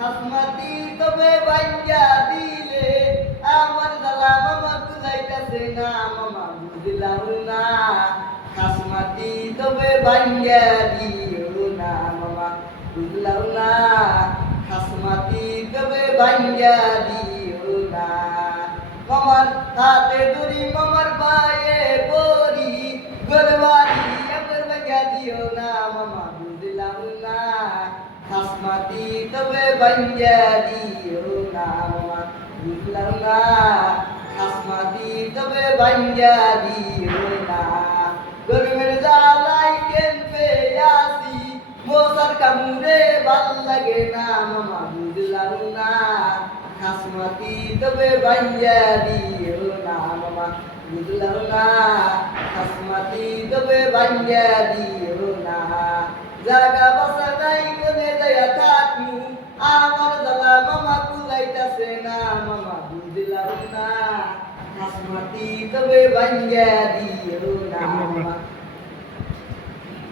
হাসমাতি তবে বাইয়া দিলে আমার জ্বালা মামা কুলাইতাছে না মামা বুঝলাম না হাসমাতি তবে বাইয়া দিও না মামা বুঝলাম না হাসমাতি তবে বাইয়া দিও না মামার হাতে ধরি মামার পায়ে পড়ি গোরবাড়ি আমার বাইয়া দিও না মামা বুঝলাম না হাসমাতি তবে বাইয়া দিও না মামা বুঝলাম না হাসমাতি তবে বাইয়া দিও না গরমের জ্বালাই কেমপে আসি মশার কামড়ে ভাল লাগে না মামা বুঝলাম না হাসমাতি তবে বাইয়া দিও না মামা বুঝলাম না হাসমাতি তবে বাইয়া দিও না জাগা বাসা নাই কোনে দয়া থাকু আমার জ্বালা মামা কুলাইতাছে না মামা বুঝলাম না হাসমাতি তবে বাইয়া দিও না মামা